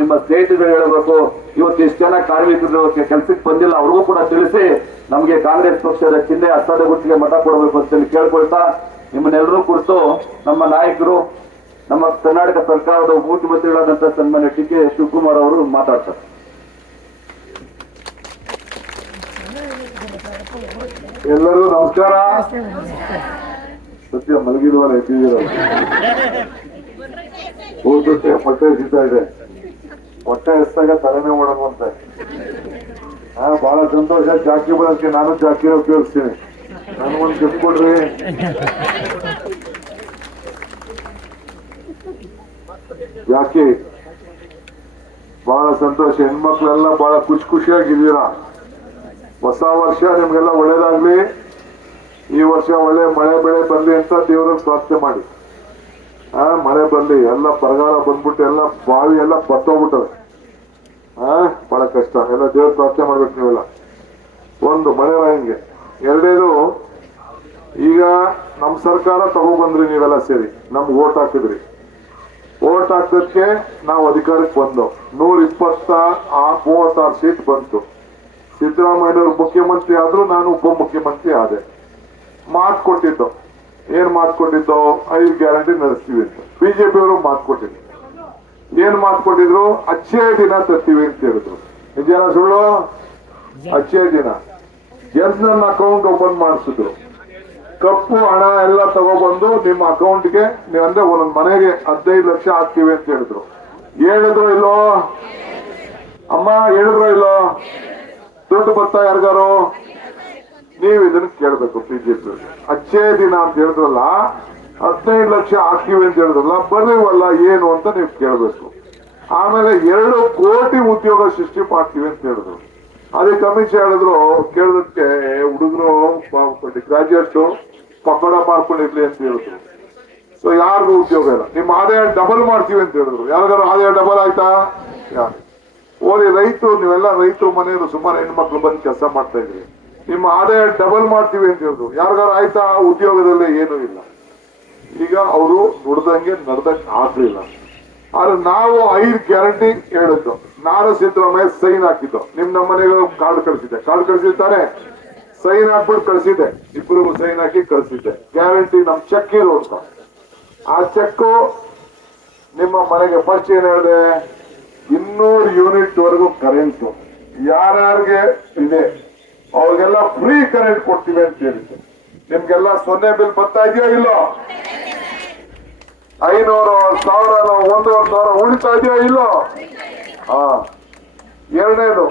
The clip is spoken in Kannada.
ನಿಮ್ಮ ಸ್ನೇಹಿತರು ಹೇಳಬೇಕು. ಇವತ್ತು ಇಷ್ಟು ಜನ ಕಾರ್ಮಿಕರು ಕೆಲಸಕ್ಕೆ ಬಂದಿಲ್ಲ, ಅವ್ರಿಗೂ ಕೂಡ ತಿಳಿಸಿ ನಮಗೆ ಕಾಂಗ್ರೆಸ್ ಪಕ್ಷದ ಚಿಹ್ನೆ ಹಸ್ತದ ಗುರುತಿಗೆ ಮತ ಕೊಡಬೇಕು ಅಂತ ಕೇಳ್ಕೊಳ್ತಾ, ನಿಮ್ಮನ್ನೆಲ್ಲರೂ ಕುರಿತು ನಮ್ಮ ನಾಯಕರು, ನಮ್ಮ ಕರ್ನಾಟಕ ಸರ್ಕಾರದ ಮುಖ್ಯಮಂತ್ರಿಗಳಾದಂತಹ ಸನ್ಮಾನ್ಯ ಟಿ ಕೆ ಶಿವಕುಮಾರ್ ಅವರು ಮಾತಾಡ್ತಾರೆ. ಎಲ್ಲರೂ ನಮಸ್ಕಾರ. ಸತ್ಯ ಮಲಗಿರುವಲ್ಲ ಎದ್ದಿದ್ದೀರ, ಊಟಕ್ಕೆ ಹೊಟ್ಟೆ ಎಸಿತಾ ಇದೆ. ಹೊಟ್ಟೆ ಎಸ್ದಾಗ ತಲೆನೇ ಓಡೋದಂತೆ. ಬಹಳ ಸಂತೋಷ. ಜಾಕಿ ಬರೋದಕ್ಕೆ ನಾನು ಜಾಕಿನ ಉಪಯೋಗಿಸ್ತೀನಿ. ನನಗೊಂದು ಗಿಫ್ಟ್ ಕೊಡ್ರಿ. ಜಾಕಿ ಬಹಳ ಸಂತೋಷ. ಹೆಣ್ಮಕ್ಳೆಲ್ಲ ಬಹಳ ಖುಷಿಯಾಗಿದ್ದೀರಾ. ಹೊಸ ವರ್ಷ ನಿಮ್ಗೆಲ್ಲ ಒಳ್ಳೇದಾಗ್ಲಿ. ಈ ವರ್ಷ ಒಳ್ಳೆ ಮಳೆ ಬೆಳೆ ಬರ್ಲಿ ಅಂತ ದೇವರಲ್ಲಿ ಪ್ರಾರ್ಥನೆ ಮಾಡಿ. ಮಳೆ ಬರ್ಲಿ. ಎಲ್ಲ ಬರಗಾಲ ಬಂದ್ಬಿಟ್ಟು ಎಲ್ಲ ಬಾವಿ ಎಲ್ಲ ಬತ್ತೋಗ್ಬಿಟ್ಟವೆ. ಬಹಳ ಕಷ್ಟ. ಎಲ್ಲ ದೇವ್ರ ಪ್ರಾರ್ಥನೆ ಮಾಡ್ಬೇಕು ನೀವೆಲ್ಲ. ಒಂದು ಮಳೆ ಹಿಂಗೆ. ಎರಡೇದು, ಈಗ ನಮ್ ಸರ್ಕಾರ ತಗೊಬಂದ್ರಿ ನೀವೆಲ್ಲ ಸೇರಿ, ನಮ್ಗೆ ಓಟ್ ಹಾಕಿದ್ರಿ. ಓಟ್ ಹಾಕೋದಕ್ಕೆ ನಾವು ಅಧಿಕಾರಕ್ಕೆ ಬಂದು 136 ಸೀಟ್ ಬಂತು. ಸಿದ್ದರಾಮಯ್ಯವರು ಮುಖ್ಯಮಂತ್ರಿ ಆದ್ರೂ ನಾನು ಉಪಮುಖ್ಯಮಂತ್ರಿ ಆದೆ. ಮಾತು ಕೊಟ್ಟಿದ್ದು, ಏನ್ ಮಾತು ಕೊಟ್ಟಿದ್ದು? 5 ಗ್ಯಾರಂಟಿ ನಡೆಸ್ತೀವಿ ಅಂತ. ಬಿಜೆಪಿ ಅವರು ಮಾತು ಕೊಟ್ಟಿದ್ರು. ಏನ್ ಮಾತು ಕೊಟ್ಟಿದ್ರು? ಅಚ್ಚೇ ದಿನ ತರ್ತೀವಿ ಅಂತ ಹೇಳಿದ್ರು. ನಿಜಾನ ಸುಳ್ಳು? ಅಚ್ಚೇ ದಿನ ಜನರನ್ನ ಅಕೌಂಟ್ ಓಪನ್ ಮಾಡಿಸಿದ್ರು. ಕಪ್ಪು ಹಣ ಎಲ್ಲ ತಗೊಬಂದು ನಿಮ್ಮ ಅಕೌಂಟ್ಗೆ ಅಂದ್ರೆ ಒಂದೊಂದು ಮನೆಗೆ 15 ಲಕ್ಷ ಹಾಕ್ತೀವಿ ಅಂತ ಹೇಳಿದ್ರು. ಹೇಳಿದ್ರು ಇಲ್ಲೋ ಅಮ್ಮ? ಹೇಳಿದ್ರು ಇಲ್ಲೋ? ದುಡ್ಡು ಬರ್ತಾ ಯಾರಿಗಾರು? ನೀವು ಇದನ್ನ ಕೇಳ್ಬೇಕು. ಬಿಜೆಪಿ ಅಚ್ಚೇ ದಿನ ಅಂತ ಹೇಳಿದ್ರಲ್ಲ, 15 ಲಕ್ಷ ಹಾಕ್ತೀವಿ ಅಂತ ಹೇಳಿದ್ರಲ್ಲ, ಬರ್ಲಿವಲ್ಲ ಏನು ಅಂತ ನೀವು ಕೇಳ್ಬೇಕು. ಆಮೇಲೆ 2 ಕೋಟಿ ಉದ್ಯೋಗ ಸೃಷ್ಟಿ ಮಾಡ್ತೀವಿ ಅಂತ ಹೇಳಿದ್ರು. ಅದಕ್ಕೆ ಅಮಿತ್ ಶಾ ಹೇಳಿದ್ರು, ಕೇಳೋದಕ್ಕೆ ಹುಡುಗರು ಗ್ರಾಜುಯೇಟ್ಸ್ ಪಕೋಡ ಮಾಡ್ಕೊಂಡಿರ್ಲಿ ಅಂತ ಹೇಳಿದ್ರು. ಸೊ ಯಾರಿಗೂ ಉದ್ಯೋಗ ಇಲ್ಲ. ನಿಮ್ಮ ಆದಾಯ ಡಬಲ್ ಮಾಡ್ತೀವಿ ಅಂತ ಹೇಳಿದ್ರು. ಯಾರಿಗಾರು ಆದಾಯ ಡಬಲ್ ಆಯ್ತಾ? ಓದಿ ರೈತರು, ನೀವೆಲ್ಲ ರೈತರು ಮನೆಯವರು ಸುಮಾರು ಹೆಣ್ಮಕ್ಳು ಬಂದು ಕೆಲಸ ಮಾಡ್ತಾ ಇದ್ರಿ. ನಿಮ್ಮ ಆದಾಯ ಡಬಲ್ ಮಾಡ್ತೀವಿ ಅಂತ ಹೇಳಿದ್ರು. ಯಾರಿಗಾರು ಆಯ್ತಾ? ಉದ್ಯೋಗದಲ್ಲಿ ಏನೂ ಇಲ್ಲ. ಈಗ ಅವರು ನುಡ್ದಂಗೆ ನಡ್ದಕ್ ಆಗ್ಲಿಲ್ಲ. ಆದ್ರೆ ನಾವು 5 ಗ್ಯಾರಂಟಿ ಹೇಳಿದ್ದು. ನಾನು ಸಿದ್ದರಾಮಯ್ಯ ಸೈನ್ ಹಾಕಿದ್ದು. ನಮ್ಮ ಮನೆಗೆ ಕಾರ್ಡ್ ಕಳಿಸಿದ್ದಾರೆ. ಸೈನ್ ಹಾಕ್ಬಿಟ್ಟು ಕಳಿಸಿದ್ದೆ. ಇಬ್ಬರು ಸೈನ್ ಹಾಕಿ ಕಳಿಸಿದ್ದೆ. ಗ್ಯಾರಂಟಿ ನಮ್ ಚೆಕ್ ಇರು ಅಂತ. ಆ ಚೆಕ್ ನಿಮ್ಮ ಮನೆಗೆ ಫಸ್ಟ್ ಏನ್ ಹೇಳಿದೆ? 200 ಯೂನಿಟ್ ವರೆಗೂ ಕರೆಂಟ್ ಯಾರ್ಯಾರಿಗೆ ಇದೆ ಅವ್ರಿಗೆಲ್ಲ ಫ್ರೀ ಕರೆಂಟ್ ಕೊಡ್ತೀವಿ ಅಂತ ಹೇಳಿದ್ದೆ. ನಿಮ್ಗೆಲ್ಲ 0 ಬಿಲ್ ಬರ್ತಾ ಇದೆಯೋ ಇಲ್ಲೋ? 500, 1000, 1,500 ಉಳಿತಾ ಇದೆಯೋ ಇಲ್ಲೋ? ಎರಡನೇದು,